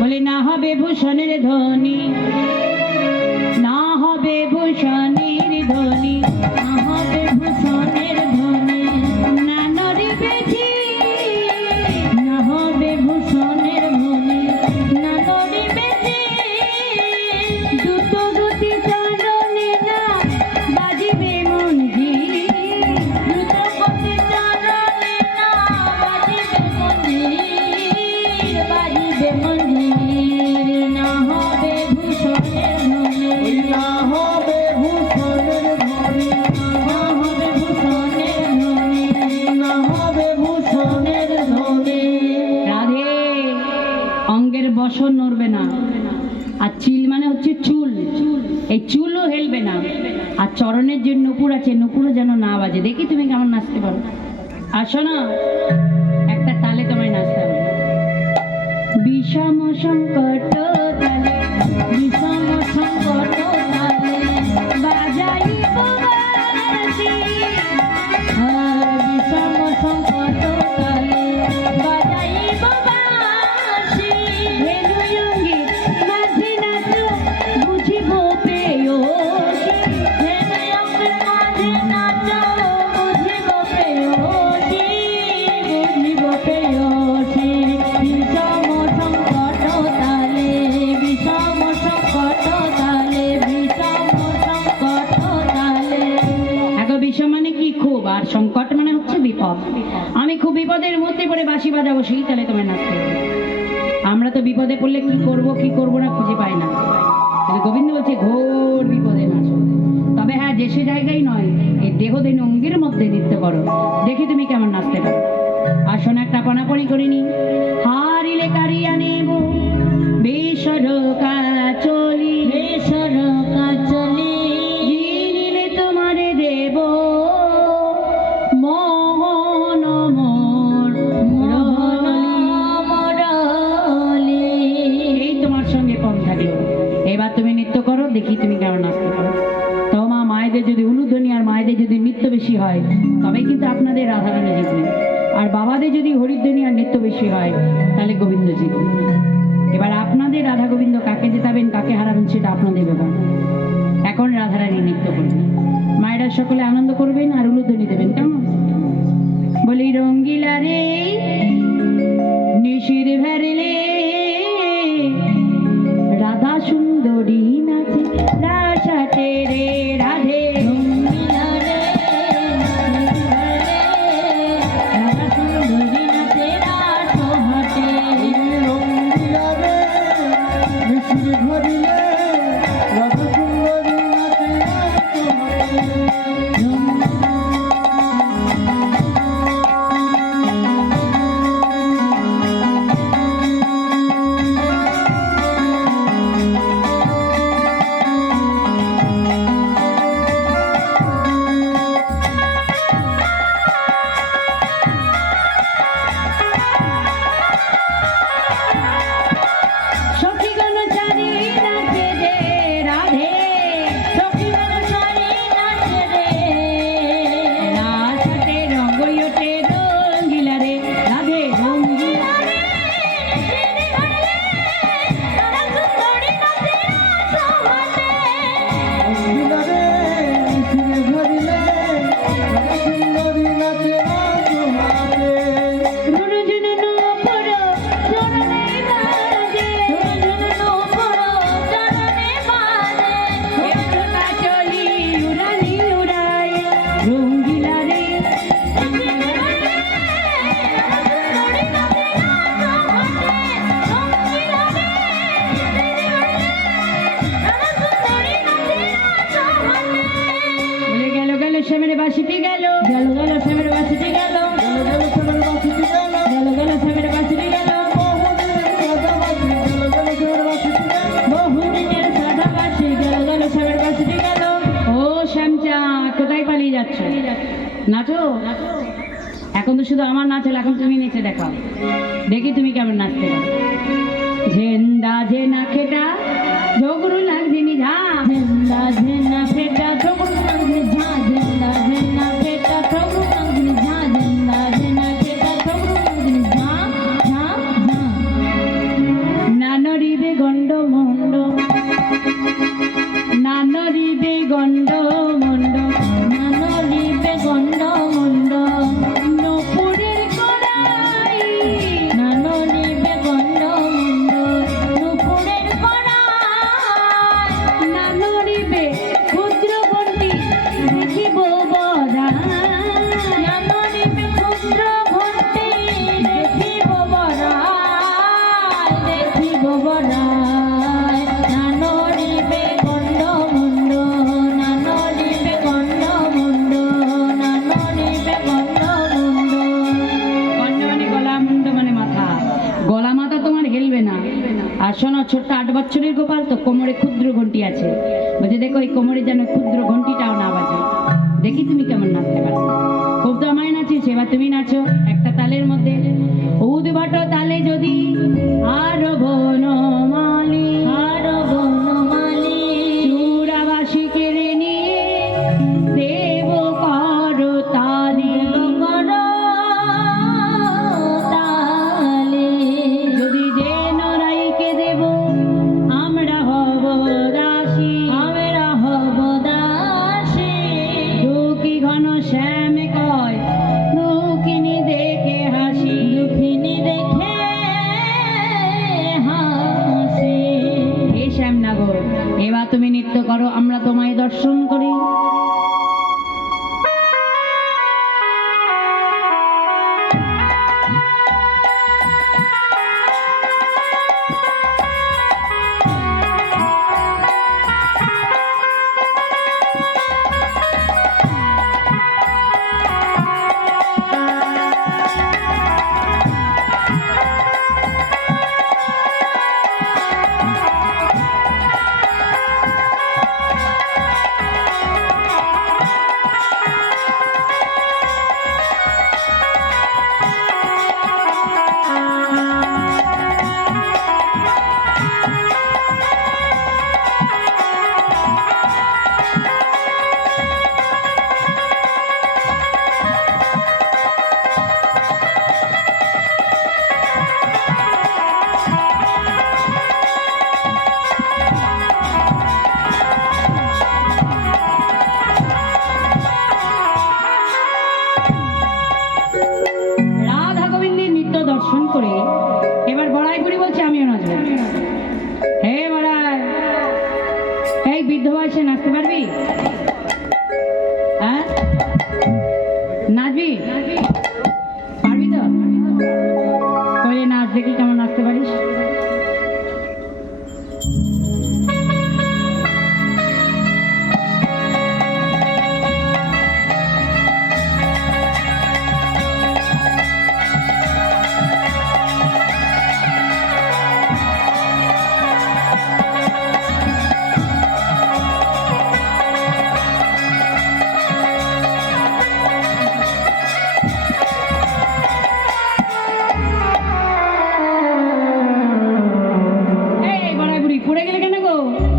বলে না হবে ভূষণের ধ্বনি, না হবে ভূষণের ধ্বনি, না হবে ভূষণের ধ্বনি, না নড়িবে না হবে ভূষণের ধ্বনি, না নড়িবে দ্রুত গতি চরণে না বাজিবে মঞ্জির, দ্রুত গতি চরণে না বাজিবে মঞ্জির, বাজিবে মঞ্জির, না হবে ভূষণের ধ্বনি, না হবে ভূষণের ধ্বনি, না হবে ভূষণের ধ্বনি, না হবে ভূষণের ধ্বনি। রাধে অঙ্গের বসন নড়বে না, আর চিল মানে হচ্ছে চুল, এই চুলও হেলবে না, আর চরণের যে নুপুর আছে নুপুরও যেন না বাজে। দেখি তুমি কেমন নাচতে পারো, আসো না একটা তালে তোমায় নাচতে হবে। বিষম সংকট তালে, বিষম সংকট তালে বাজাইব বাঁশি, বিষম সংকট তালে বাজাইব বাঁশি, ভেলুয়ঙ্গি মাঝে নাচো বুঝিব পেয়সী, ভেলুয়ঙ্গি মাঝে নাচো বুঝিব পেয়সী, বুঝিব পেয়সী, বিষম সংকট তালে, বিষম সংকট তালে, বিষম সংকট তালে। এখন বিষম মানে কি খুব, আর সংকট মানে হচ্ছে বিপদ। আমি খুব বিপদের মধ্যে পড়ে বাঁশি বাজাবো, সেই তালে তোমায় নাচতে হবে। আমরা তো বিপদে পড়লে কি করব না খুঁজে পাই না, কিন্তু গোবিন্দ বলছে ঘোর বিপদে নাচো। তবে হ্যাঁ, যে সে জায়গায় নয়, এই দেহদেন অঙ্গের মধ্যে নৃত্য করো। দেখি তুমি কেমন নাচতে পারো। আসন একটা পনাপনি করিনি, হারিলে কারিয়া নেব বেসর কাচলি, বেসর কাচলি, জিনিলে তোমারে দেব মোহন মোর মুরলি। এই তোমার সঙ্গে কম থাকলো। এবার তুমি নৃত্য করো, দেখি তুমি কেমন নাচতে পারো। তো মা, মায়েদের যদি উলুধ্বনি আর মায়েদের যদি নৃত্য বেশি হয় তবে কিন্তু আপনাদের রাধারানী জিতবে, আর বাবাদের যদি হরিধ্বনি আর নৃত্য বেশি হয় তাহলে গোবিন্দ জিতবে। এবার আপনাদের রাধা গোবিন্দ কাকে জেতাবেন কাকে হারাবেন সেটা আপনাদের ব্যাপার। এখন রাধারানী নৃত্য করবেন, মায়েরা সকলে আনন্দ করবেন আর উলুধ্বনি দেবেন, কেমন? বলি রঙ্গিলা রে নিশির ভেরিলে রাধা সুন্দরী নাচে রাসাটে রে রাধে, রঙ্গিলা রে রাধা সুন্দরী নাচে রাসহাটে, রঙ্গিলা রে নিশির ভরিলে রাধা সুন্দরী নাচে রাসহাটে। এখন তো শুধু আমার নাচ হলো, এখন তুমি নেচে দেখাও, দেখি তুমি কেমন নাচতে পারো। ঝেন্দা ঝেনা খেটা ঝগড়ু লাগছিনি ঝা, ঝেন্দা ঝেনা ফেটা ঝগড়ু লাগছিনি ঝা, ঝেন্দা ঝেনা ফেটা ঝগড়ু লাগছিনি ঝা, ঝেন্দা ঝেনা ফেটা ঝগড়ু লাগছিনি ঝা ঝা ঝা। নানরিবে গন্ড মন্ড, নানরিবে গন্ড মন্ড, নানরিবে গন্ড মন্ড, নপুরের কড়াই, নানরিবে গন্ড মন্ড, নপুরের কড়াই, নানরিবে ক্ষুদ্র ঘণ্টি দেখিব বড়াই, নানরিবে ক্ষুদ্র ঘণ্টি দেখিব বড়াই, দেখিব বড়াই, নানরিবে গন্ড মন্ড, নানরিবে গন্ড মন্ড, নানরিবে গন্ড মন্ড। গন্ড মানে গলা, মুন্ড মানে মাথা। গলা মাথা তোমার হেলবে না। আর শোনো, ছোট্ট 8 বছরের গোপাল তো, কোমরে ক্ষুদ্র ঘন্টি আছে, বলছে দেখো এই কোমরে যেন ক্ষুদ্র ঘন্টিটাও না বাজে। দেখি তুমি কেমন নাচতে পারো। খুব তো আমায় নাচিয়েছে, এবার তুমি নাচো একটা তালের মধ্যে। উদ্ভট তালে যদি আরো বনমালী, আরো বনমালী, চূড়াবাসী কেড়ে নিয়ে দেব কর তালি, কর তালি, যদি যে নরাইকে দেব আমরা হব দাসী, আমরা হব দাসী। দুঃখী ঘন শ্যাম কয় দুঃখিনী দেখে হাসি, দুঃখিনী দেখে হাসি। হে শ্যামনগর, এবার তুমি নৃত্য করো, আমরা তোমায় দর্শন করি। রাধা গোবিন্দের নৃত্য দর্শন করে এবার বড়াইপুরি বলছে আমিও নাচবো। হে বড়াই, এই বৃদ্ধ বয়সে নাচতে পারবি? হ্যাঁ নাচবি?